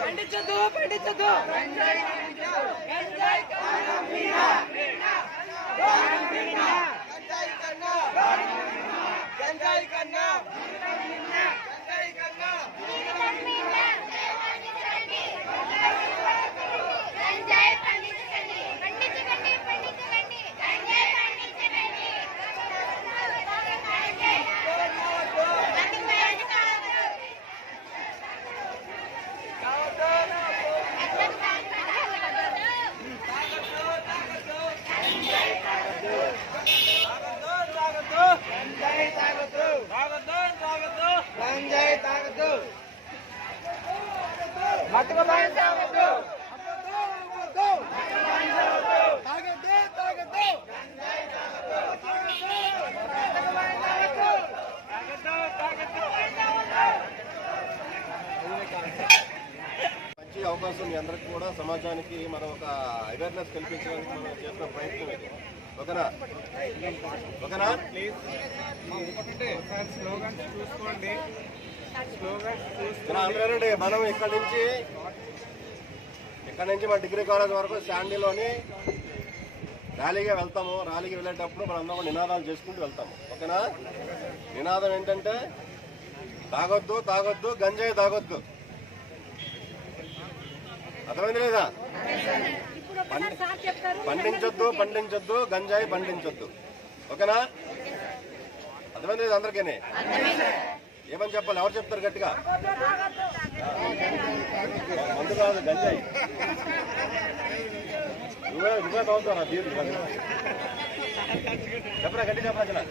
పండించద్దు పండించద్దు గంజాయి కన్నా. గంజాయి కన్నా గంజాయి పండించకండి పండించకండి పండించకండి గంజాయి పండించకండి గంజాయి తాగద్దు తాగద్దు తాగద్దు గంజాయి తాగద్దు మట్టుకు బాయి తాగద్దు తాగద్దు తాగద్దు మంచి అవకాశం మీ అందరికి కూడా. సమాజానికి మనం ఒక అవేర్నెస్ కల్పించడానికి మనం చేసిన ప్రయత్నం ఇది. ఓకేనా? ఓకేనా? స్లోగన్స్ చూసుకోండి స్లోగన్స్ మనం ఇక్కడ నుంచి ఇక్కడ నుంచి మన డిగ్రీ కాలేజ్ వరకు శాండీలోని ర్యాలీగా వెళ్తాము. ర్యాలీకి వెళ్ళేటప్పుడు మనం అందరం నినాదాలు చేసుకుంటూ వెళ్తాము. ఓకేనా? నినాదం ఏంటంటే తాగొద్దు తాగొద్దు గంజాయి తాగొద్దు. అర్థమైంది లేదా? పండించొద్దు పండించొద్దు గంజాయి పండించొద్దు. ఓకేనా? అర్థమైంది లేదా అందరికీ ఏమని చెప్పాలి? ఎవరు చెప్తారు గట్టిగా? మందు కాదు గంజాయి. నువ్వే నువ్వే చెప్పరా గట్టి చెప్పరా